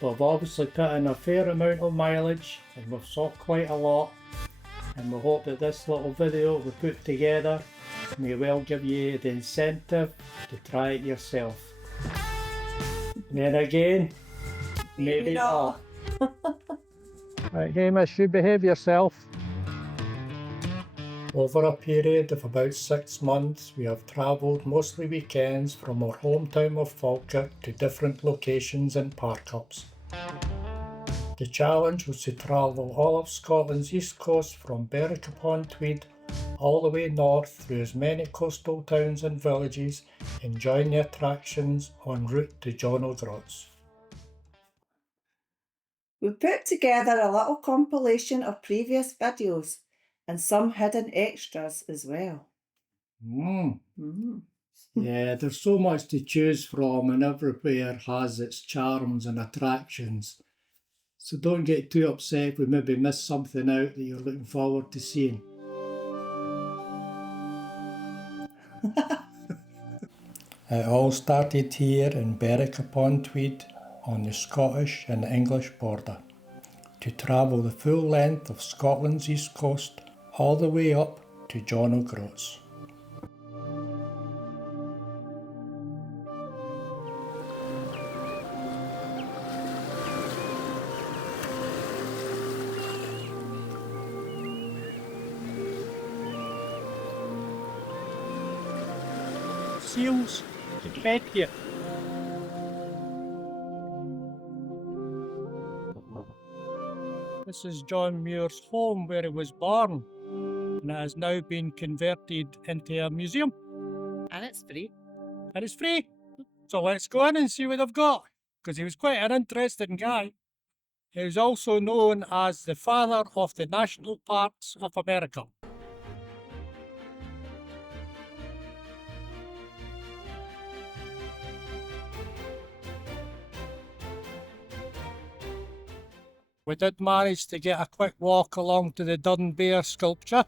but I've obviously put in a fair amount of mileage and we've saw quite a lot, and we hope that this little video we put together may well give you the incentive to try it yourself. Then again, maybe not. Right, Hamish, you behave yourself. Over a period of about 6 months, we have travelled mostly weekends from our hometown of Falkirk to different locations and park-ups. The challenge was to travel all of Scotland's east coast from Berwick upon Tweed all the way north through as many coastal towns and villages, enjoying the attractions en route to John O'Groats. We put together a little compilation of previous videos and some hidden extras as well. Yeah, there's so much to choose from and everywhere has its charms and attractions. So don't get too upset if we maybe miss something out that you're looking forward to seeing. It all started here in Berwick upon Tweed on the Scottish and English border, to travel the full length of Scotland's east coast all the way up to John O'Groats. Seals to bed here. This is John Muir's home where he was born, and it has now been converted into a museum. And it's free. And it's free. So let's go in and see what they've got, because he was quite an interesting guy. He was also known as the father of the national parks of America. We did manage to get a quick walk along to the Dun Bear sculpture.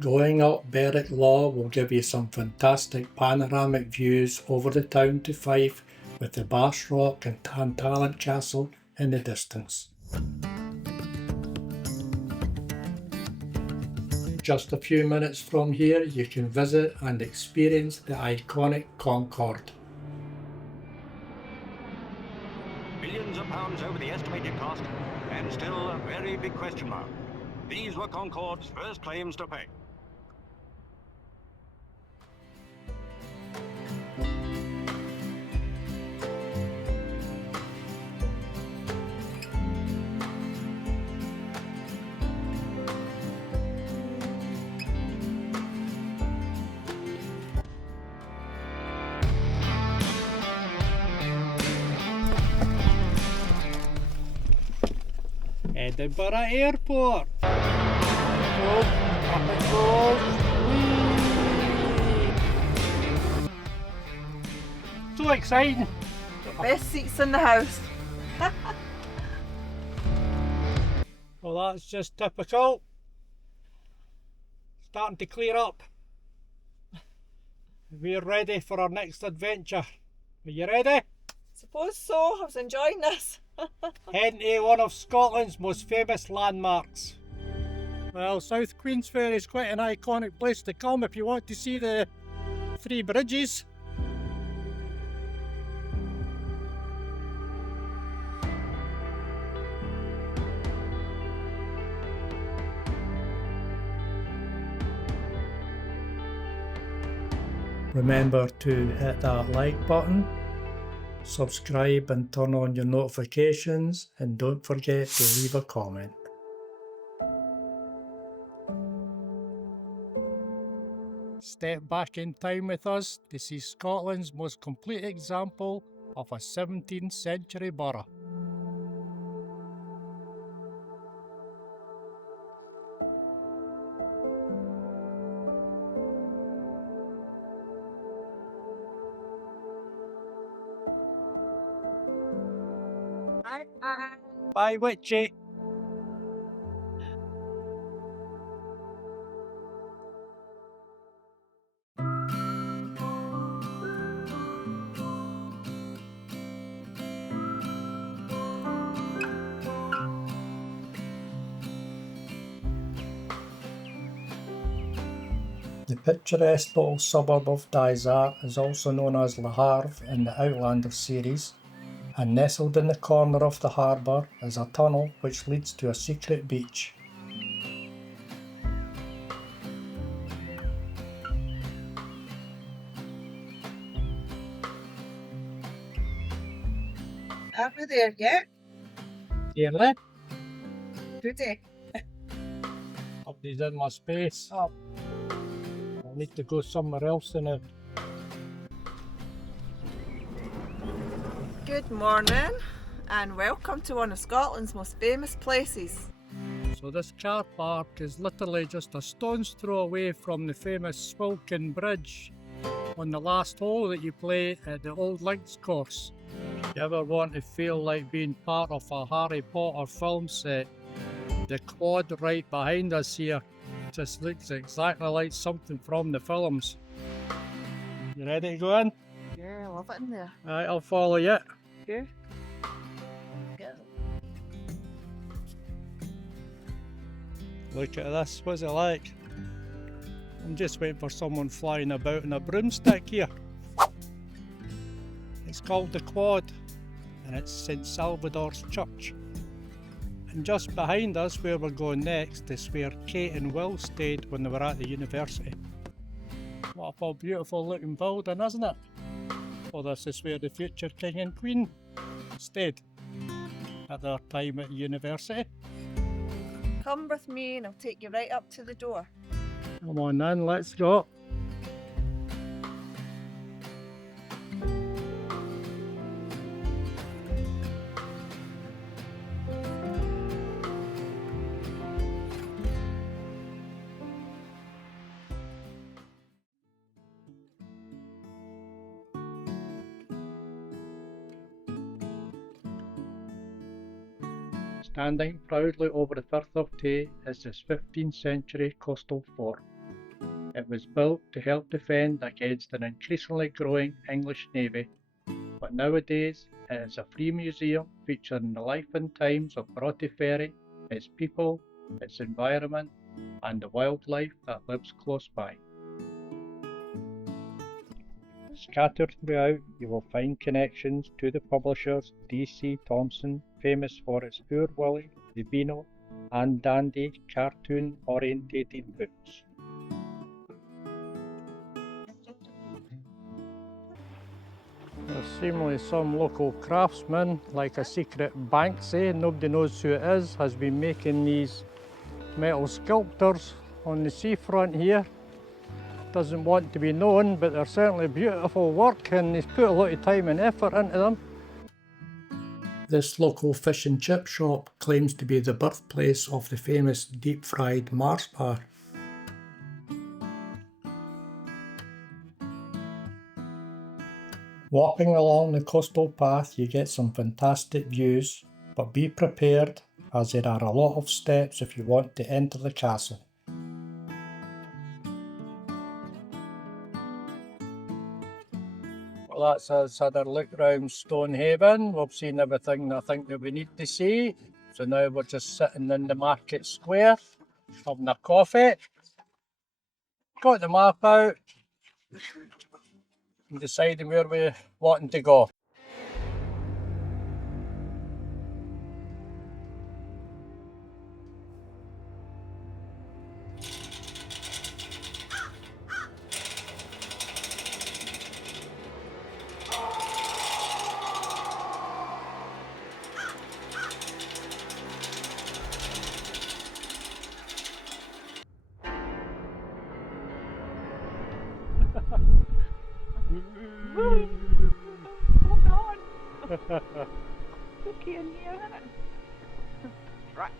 Going up Berwick Law will give you some fantastic panoramic views over the town to Fife, with the Bass Rock and Tantallon Castle in the distance. Just a few minutes from here, you can visit and experience the iconic Concorde. Billions of pounds over the estimated cost, and still a very big question mark. These were Concorde's first claims to fame. Edinburgh Airport. Up it goes. So exciting. The best seats in the house. Well, that's just typical. Starting to clear up. We're ready for our next adventure. Are you ready? Suppose so. I was enjoying this. Heading to one of Scotland's most famous landmarks. Well, South Queensferry is quite an iconic place to come if you want to see the 3 bridges. Remember to hit that like button, subscribe and turn on your notifications, and don't forget to leave a comment. Step back in time with us to see Scotland's most complete example of a 17th century borough. Bye bye. Bye, Witchy. The picturesque little suburb of Dysart is also known as Le Havre in the Outlander series, and nestled in the corner of the harbour is a tunnel which leads to a secret beach. Aren't we there yet? Nearly. Today. Somebody's in my space. Oh. I need to go somewhere else in it. Good morning and welcome to one of Scotland's most famous places. So this car park is literally just a stone's throw away from the famous Swilcan Bridge on the last hole that you play at the Old Links course. If you ever want to feel like being part of a Harry Potter film set, the quad right behind us here just looks exactly like something from the films. You ready to go in? Yeah, I love it in there. Alright, I'll follow you. Okay. Go. Look at this, what's it like? I'm just waiting for someone flying about in a broomstick here. It's called the Quad, and it's St Salvador's Church. And just behind us, where we're going next, is where Kate and Will stayed when they were at the university. What a beautiful looking building, isn't it? Well, this is where the future King and Queen stayed at their time at university. Come with me and I'll take you right up to the door. Come on then, let's go. Standing proudly over the Firth of Tay is this 15th century coastal fort. It was built to help defend against an increasingly growing English navy, but nowadays it is a free museum featuring the life and times of Broughty Ferry, its people, its environment, and the wildlife that lives close by. Scattered throughout, you will find connections to the publishers D.C. Thomson, famous for its Poor Willie, the Beano, and Dandy cartoon-orientated books. There's seemingly some local craftsman, like a secret Banksy, nobody knows who it is, has been making these metal sculptures on the seafront here. Doesn't want to be known, but they're certainly beautiful work and he's put a lot of time and effort into them. This local fish and chip shop claims to be the birthplace of the famous deep-fried Mars bar. Walking along the coastal path you get some fantastic views, but be prepared as there are a lot of steps if you want to enter the castle. Well, that's us had a look round Stonehaven. We've seen everything I think that we need to see. So now we're just sitting in the market square, having a coffee. Got the map out and deciding where we're wanting to go. Hold on. Cookie in here, isn't it? Right.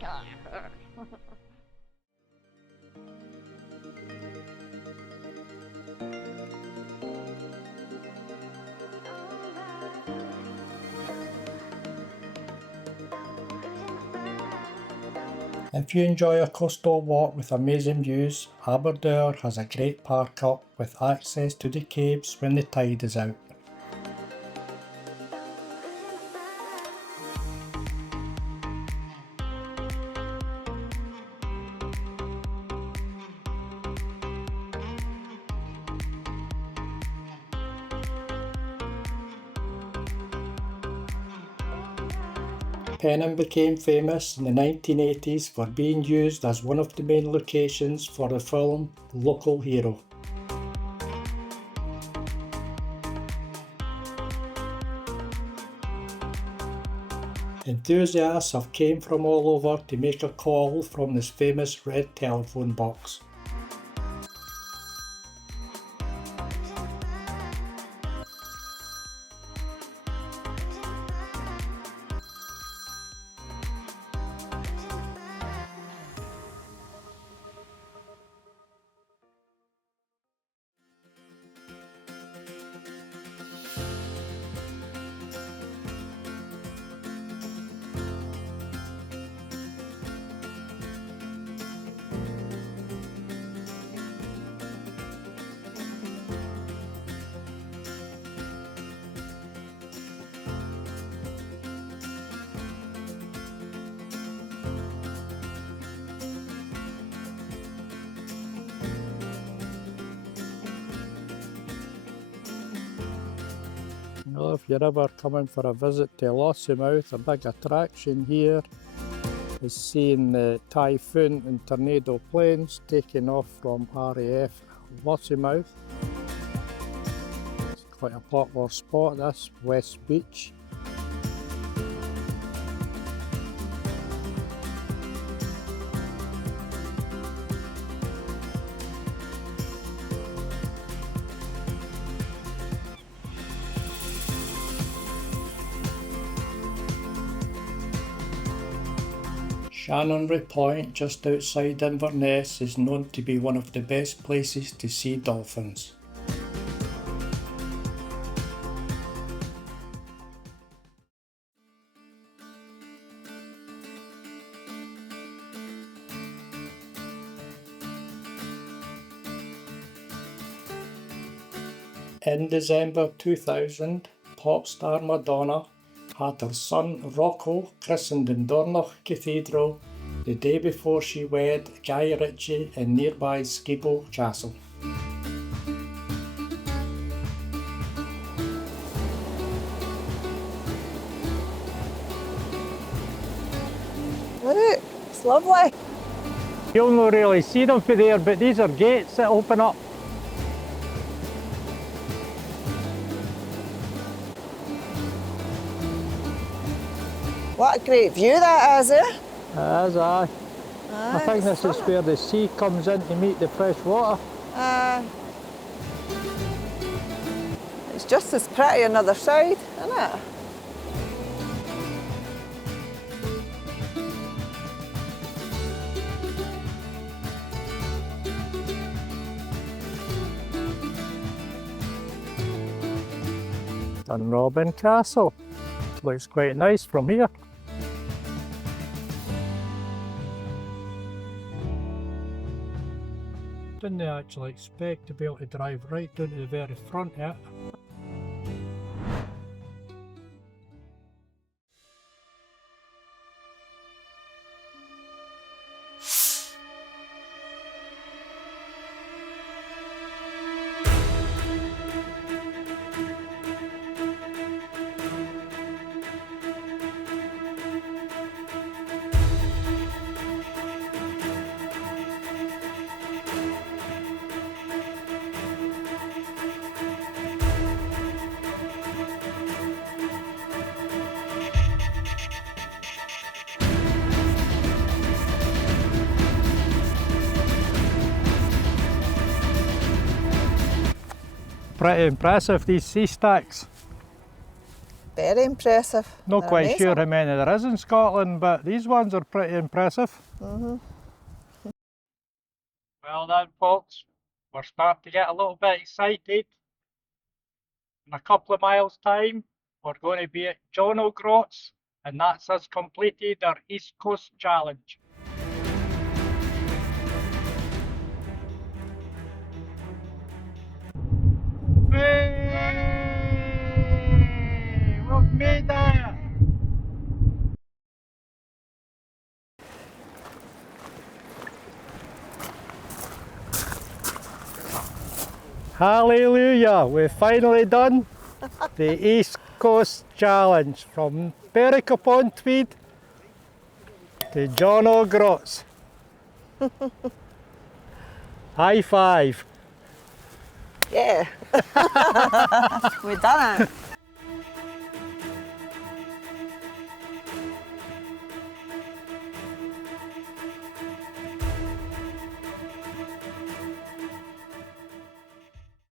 If you enjoy a coastal walk with amazing views, Aberdour has a great park up with access to the caves when the tide is out. Penham became famous in the 1980s for being used as one of the main locations for the film Local Hero. Enthusiasts have came from all over to make a call from this famous red telephone box. Well, if you're ever coming for a visit to Lossiemouth, a big attraction here is seeing the Typhoon and Tornado planes taking off from RAF Lossiemouth. It's quite a popular spot, this, West Beach. Shannonry Point, just outside Inverness, is known to be one of the best places to see dolphins. In December 2000, pop star Madonna had her son Rocco christened in Dornoch Cathedral the day before she wed Guy Ritchie in nearby Skibo Castle. Look, it's lovely. You'll not really see them from there, but these are gates that open up. What a great view that is, eh? It is, aye. I think this is where the sea comes in to meet the fresh water. It's just as pretty on the other side, isn't it? Dunrobin Castle. Looks quite nice from here. Didn't actually expect to be able to drive right down to the very front yet. Pretty impressive, these sea stacks. Very impressive. Not They're quite amazing. sure how many there is in Scotland, but these ones are pretty impressive. Mm-hmm. Well then, folks, we're starting to get a little bit excited. In a couple of miles' time, we're going to be at John O'Groats, and that's us completed our East Coast Challenge. Hey! We've made it! Hallelujah! We've finally done the East Coast Challenge from Berwick upon Tweed to John Groats. High five. Yeah. We've done it.